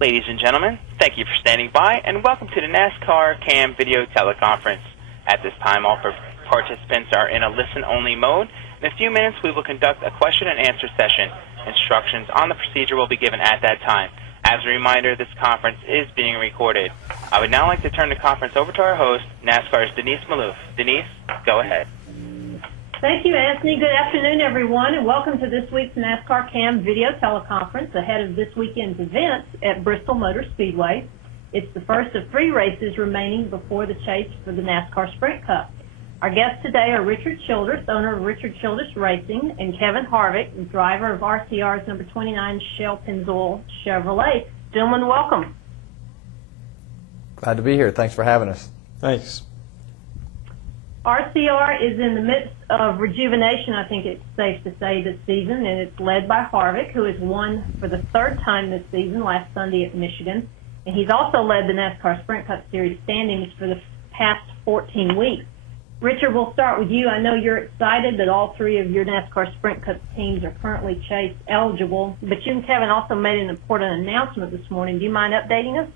Ladies and gentlemen, thank you for standing by, and welcome to the NASCAR Cam Video Teleconference. At this time, all participants are in a listen-only mode. In a few minutes, we will conduct a question-and-answer session. Instructions on the procedure will be given at that time. As a reminder, this conference is being recorded. I would now like to turn the conference over to our host, NASCAR's Denise Maloof. Denise, go ahead. Thank you, Anthony. Good afternoon, everyone, and welcome to this week's NASCAR Cam Video Teleconference ahead of this weekend's events at Bristol Motor Speedway. It's the first of 3 races remaining before the chase for the NASCAR Sprint Cup. Our guests today are Richard Childress, owner of Richard Childress Racing, and Kevin Harvick, driver of RCR's number 29 Shell Pennzoil Chevrolet. Gentlemen, welcome. Glad to be here. Thanks for having us. Thanks. RCR is in the midst of rejuvenation, I think it's safe to say, this season, and it's led by Harvick, who has won for the 3rd time this season, last Sunday at Michigan. And he's also led the NASCAR Sprint Cup Series standings for the past 14 weeks. Richard, we'll start with you. I know you're excited that all 3 of your NASCAR Sprint Cup teams are currently chase eligible, but you and Kevin also made an important announcement this morning. Do you mind updating us?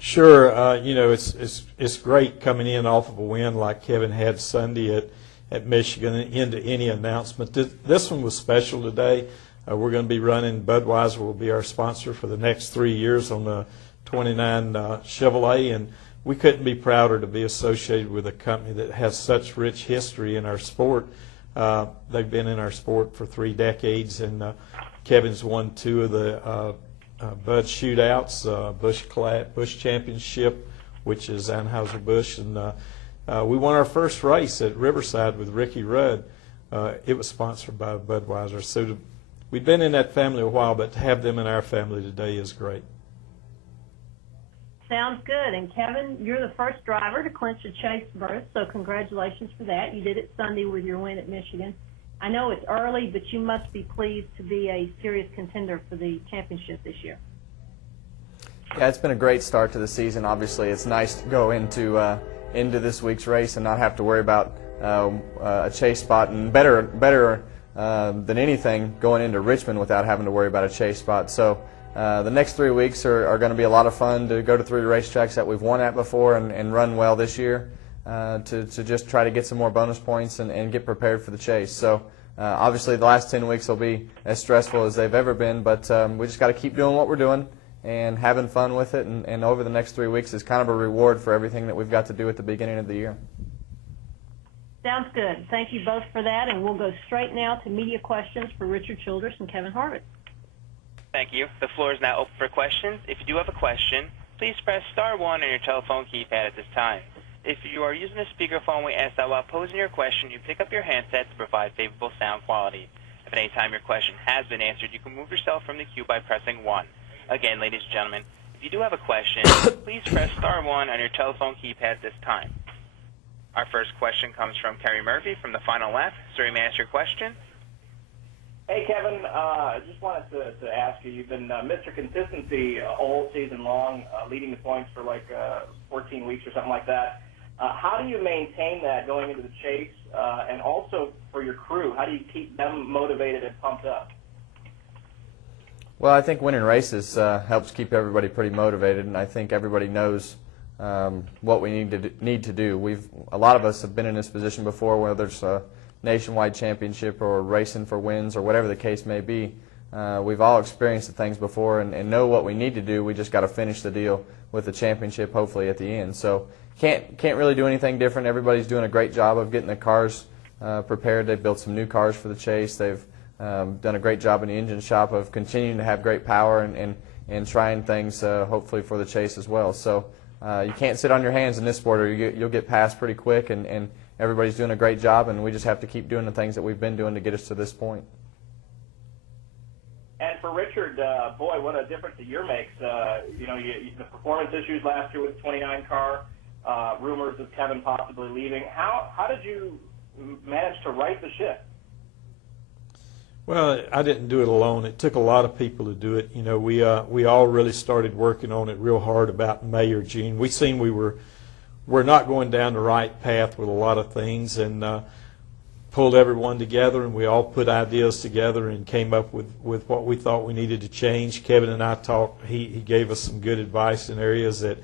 Sure. You know, it's great coming in off of a win like Kevin had Sunday at Michigan and into any announcement. This one was special today. We're going to be running, Budweiser will be our sponsor for the next 3 years on the 29 Chevrolet, and we couldn't be prouder to be associated with a company that has such rich history in our sport. They've been in our sport for 3 decades, and Kevin's won 2 of the Bud shootouts, Busch Championship, which is Anheuser-Busch, and we won our first race at Riverside with Ricky Rudd. It was sponsored by Budweiser. So we've been in that family a while, but to have them in our family today is great. Sounds good. And Kevin, you're the first driver to clinch a chase berth, so congratulations for that. You did it Sunday with your win at Michigan. I know it's early, but you must be pleased to be a serious contender for the championship this year. Yeah, it's been a great start to the season. Obviously, it's nice to go into this week's race and not have to worry about a chase spot, and better than anything going into Richmond without having to worry about a chase spot. So the next 3 weeks are going to be a lot of fun to go to 3 racetracks that we've won at before and run well this year. To just try to get some more bonus points and get prepared for the chase. So obviously the last 10 weeks will be as stressful as they've ever been, but we just got to keep doing what we're doing and having fun with it, and over the next 3 weeks is kind of a reward for everything that we've got to do at the beginning of the year. Sounds good. Thank you both for that, and we'll go straight now to media questions for Richard Childress and Kevin Harvick. Thank you. The floor is now open for questions. If you do have a question, please press *1 on your telephone keypad at this time. If you are using a speakerphone, we ask that while posing your question, you pick up your handset to provide favorable sound quality. If at any time your question has been answered, you can remove yourself from the queue by pressing 1. Again, ladies and gentlemen, if you do have a question, please press *1 on your telephone keypad at this time. Our first question comes from Kerry Murphy from the Final Lap. Sir, you may ask your question. Hey, Kevin, I just wanted to ask you, you've been Mr. Consistency all season long, leading the points for like 14 weeks or something like that. How do you maintain that going into the chase, and also for your crew? How do you keep them motivated and pumped up? Well, I think winning races helps keep everybody pretty motivated, and I think everybody knows what we need to do. A lot of us have been in this position before, whether it's a nationwide championship or racing for wins or whatever the case may be. We've all experienced the things before and know what we need to do. We just got to finish the deal with the championship, hopefully, at the end. So can't really do anything different. Everybody's doing a great job of getting the cars prepared. They've built some new cars for the chase. They've done a great job in the engine shop of continuing to have great power and trying things, hopefully, for the chase as well. So you can't sit on your hands in this sport, or you'll get past pretty quick, and everybody's doing a great job, and we just have to keep doing the things that we've been doing to get us to this point. And for Richard, boy, what a difference a year makes. You know, the performance issues last year with the 29 car, rumors of Kevin possibly leaving. How did you manage to right the ship? Well, I didn't do it alone. It took a lot of people to do it. You know, we all really started working on it real hard about May or June. We seen we're not going down the right path with a lot of things, and pulled everyone together, and we all put ideas together and came up with what we thought we needed to change. Kevin and I talked. He gave us some good advice in areas that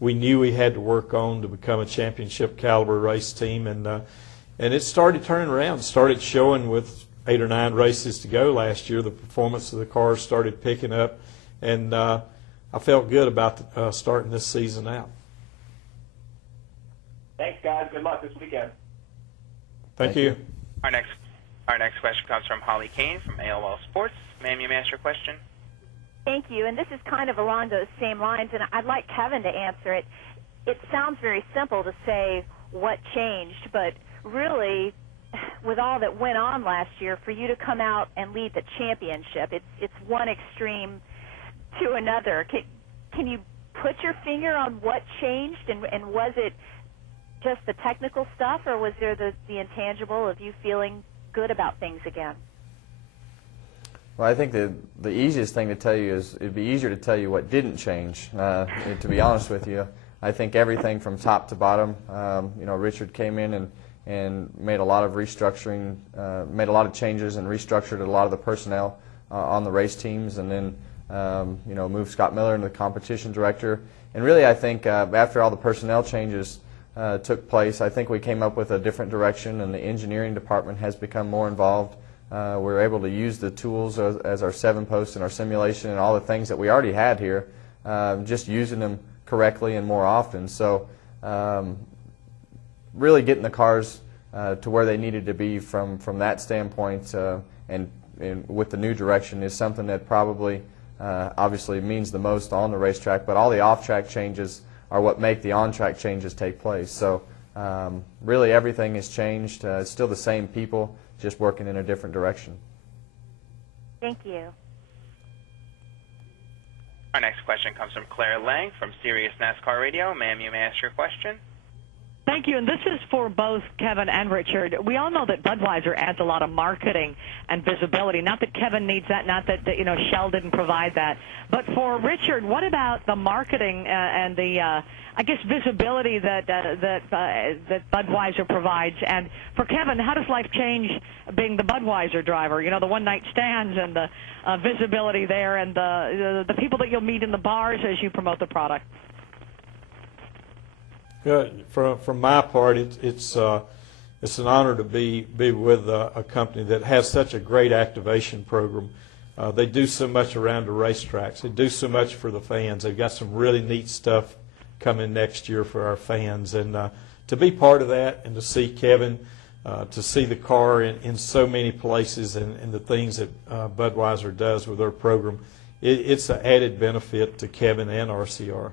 we knew we had to work on to become a championship caliber race team, and it started turning around. Started showing with 8 or 9 races to go last year. The performance of the cars started picking up, and I felt good about starting this season out. Thanks, guys. Good luck this weekend. Thank you. Our next question comes from Holly Kane from AOL Sports. Ma'am, you may ask your question. Thank you, and this is kind of along those same lines, and I'd like Kevin to answer it. It sounds very simple to say what changed, but really, with all that went on last year, for you to come out and lead the championship, it's one extreme to another. Can you put your finger on what changed, and was it just the technical stuff, or was there the intangible of you feeling good about things again? Well, I think the easiest thing to tell you is it'd be easier to tell you what didn't change. To be honest with you, I think everything from top to bottom. Richard came in and made a lot of restructuring, made a lot of changes, and restructured a lot of the personnel on the race teams, and then moved Scott Miller into the competition director. And really, I think after all the personnel changes took place, I think we came up with a different direction, and the engineering department has become more involved. We're able to use the tools as our 7-post and our simulation and all the things that we already had here, just using them correctly and more often. So really getting the cars to where they needed to be from that standpoint and with the new direction is something that probably obviously means the most on the racetrack, but all the off-track changes are what make the on-track changes take place. So really everything has changed. It's still the same people, just working in a different direction. Thank you. Our next question comes from Claire Lang from Sirius NASCAR Radio. Ma'am, you may ask your question. Thank you, and this is for both Kevin and Richard. We all know that Budweiser adds a lot of marketing and visibility. Not that Kevin needs that, not that Shell didn't provide that. But for Richard, what about the marketing and the, visibility that Budweiser provides? And for Kevin, how does life change being the Budweiser driver? The one-night stands and the visibility there, and the people that you'll meet in the bars as you promote the product. From my part, it's an honor to be with a company that has such a great activation program. They do so much around the racetracks. They do so much for the fans. They've got some really neat stuff coming next year for our fans. And to be part of that and to see Kevin, to see the car in so many places and the things that Budweiser does with their program, it's an added benefit to Kevin and RCR.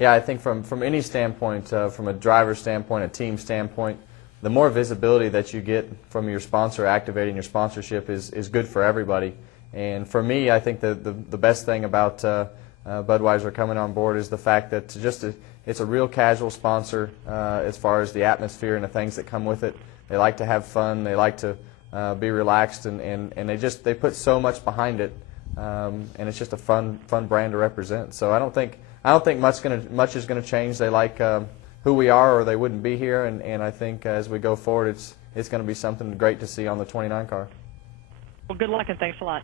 Yeah, I think from any standpoint, from a driver standpoint, a team standpoint, the more visibility that you get from your sponsor activating your sponsorship is good for everybody. And for me, I think the best thing about Budweiser coming on board is the fact that it's a real casual sponsor as far as the atmosphere and the things that come with it. They like to have fun. They like to be relaxed, and they put so much behind it, and it's just a fun brand to represent. So I don't think much is going to change. They like who we are, or they wouldn't be here. And I think as we go forward, it's going to be something great to see on the 29 car. Well, good luck and thanks a lot.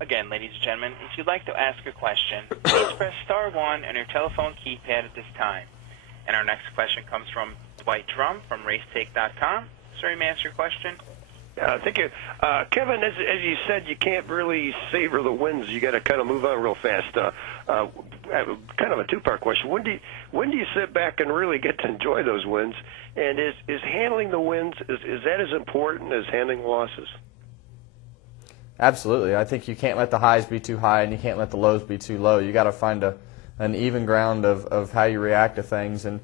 Again, ladies and gentlemen, if you'd like to ask a question, please press star 1 on your telephone keypad at this time. And our next question comes from Dwight Drum from Racetake.com. Sir, you may ask your question. Thank you. Kevin, as you said, you can't really savor the wins. You got to kind of move on real fast. Kind of a two-part question. When do you sit back and really get to enjoy those wins? And is handling the wins, is that as important as handling losses? Absolutely. I think you can't let the highs be too high and you can't let the lows be too low. You got to find an even ground of how you react to things. And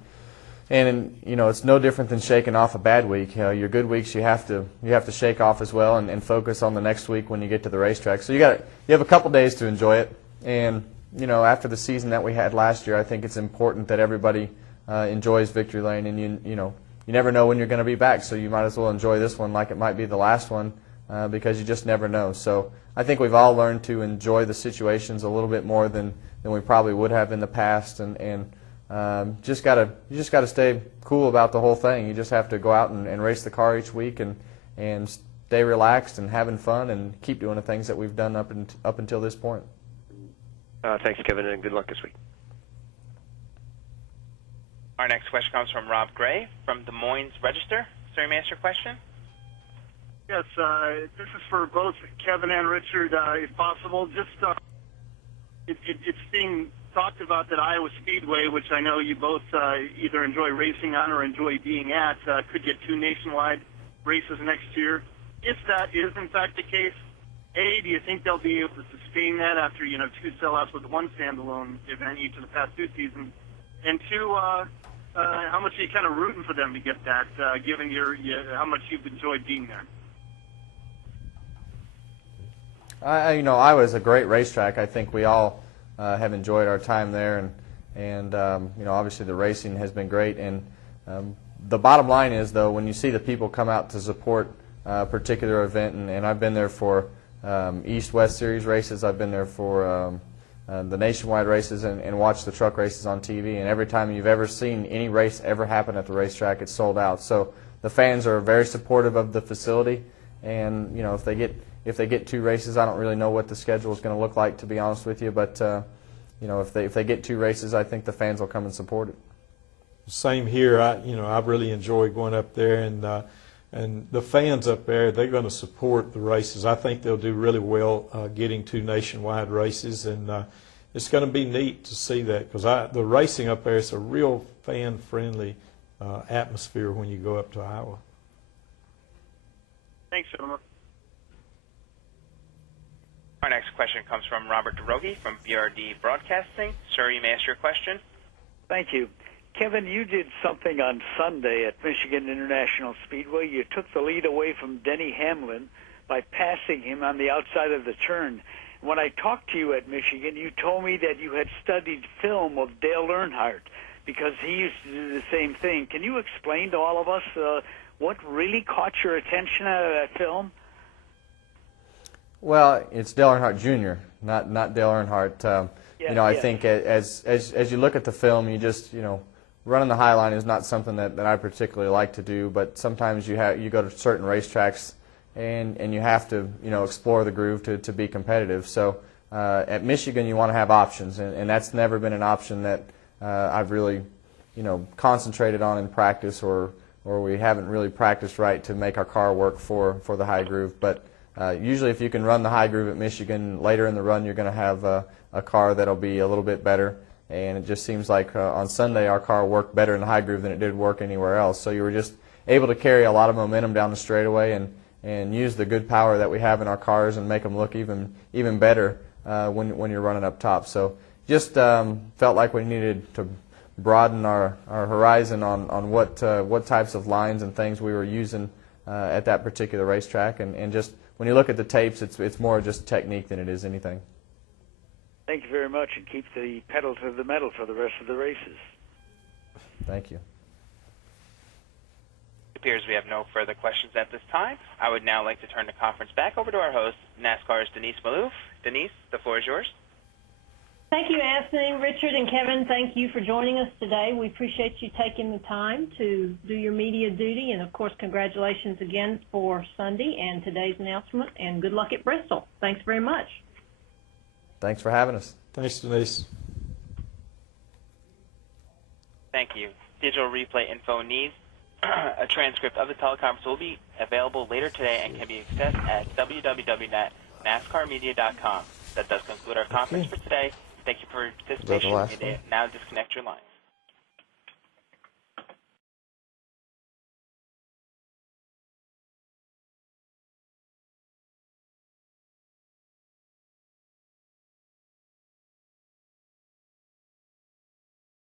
it's no different than shaking off a bad week. Your good weeks you have to shake off as well and focus on the next week when you get to the racetrack. So you have a couple days to enjoy it. And after the season that we had last year, I think it's important that everybody enjoys Victory Lane. And you never know when you're going to be back, so you might as well enjoy this one like it might be the last one because you just never know. So I think we've all learned to enjoy the situations a little bit more than we probably would have in the past. And you just gotta stay cool about the whole thing. You just have to go out and race the car each week and stay relaxed and having fun and keep doing the things that we've done up until this point. Thanks, Kevin, and good luck this week. Our next question comes from Rob Gray from Des Moines Register. Sir, you may ask your question. Yes, this is for both Kevin and Richard, if possible. Just it's being talked about that Iowa Speedway, which I know you both either enjoy racing on or enjoy being at, could get 2 nationwide races next year. If that is in fact the case, A, do you think they'll be able to sustain that after 2 sellouts with 1 standalone event each of the past 2 seasons? And 2, how much are you kind of rooting for them to get that, given how much you've enjoyed being there? Iowa's a great racetrack. I think we all have enjoyed our time there, and obviously the racing has been great. And the bottom line is, though, when you see the people come out to support a particular event, and I've been there for East-West Series races, I've been there for the nationwide races and watched the truck races on TV, and every time you've ever seen any race ever happen at the racetrack, it's sold out. So the fans are very supportive of the facility, and if they get 2 races, I don't really know what the schedule is going to look like, to be honest with you, but if they get 2 races, I think the fans will come and support it. Same here. I really enjoy going up there, and the fans up there, they're going to support the races. I think they'll do really well getting 2 nationwide races, and it's going to be neat to see that, because the racing up there is a real fan-friendly atmosphere when you go up to Iowa. Thanks, gentlemen. Our next question comes from Robert DeRogi from BRD Broadcasting. Sir, you may ask your question. Thank you. Kevin, you did something on Sunday at Michigan International Speedway. You took the lead away from Denny Hamlin by passing him on the outside of the turn. When I talked to you at Michigan, you told me that you had studied film of Dale Earnhardt because he used to do the same thing. Can you explain to all of us what really caught your attention out of that film? Well, it's Dale Earnhardt Jr., not Dale Earnhardt. I think as you look at the film, you just, running the high line is not something that I particularly like to do, but sometimes you go to certain racetracks and you have to, explore the groove to be competitive. So at Michigan, you want to have options, and that's never been an option that I've really, concentrated on in practice, or we haven't really practiced right to make our car work for the high groove. But usually if you can run the high groove at Michigan, later in the run you're going to have a car that'll be a little bit better. And it just seems like on Sunday our car worked better in the high groove than it did work anywhere else. So you were just able to carry a lot of momentum down the straightaway and use the good power that we have in our cars and make them look even better when you're running up top. So just felt like we needed to broaden our horizon on what types of lines and things we were using at that particular racetrack. And just when you look at the tapes, it's more just technique than it is anything. Thank you very much, and keep the pedal to the metal for the rest of the races. Thank you. It appears we have no further questions at this time. I would now like to turn the conference back over to our host, NASCAR's Denise Malouf. Denise, the floor is yours. Thank you, Anthony, Richard, and Kevin. Thank you for joining us today. We appreciate you taking the time to do your media duty, and, of course, congratulations again for Sunday and today's announcement, and good luck at Bristol. Thanks very much. Thanks for having us. Thanks, Denise. Thank you. Digital replay info needs. A transcript of the teleconference will be available later today and can be accessed at www.nascarmedia.com. That does conclude our conference for today. Thank you for your participation. You may now disconnect your lines.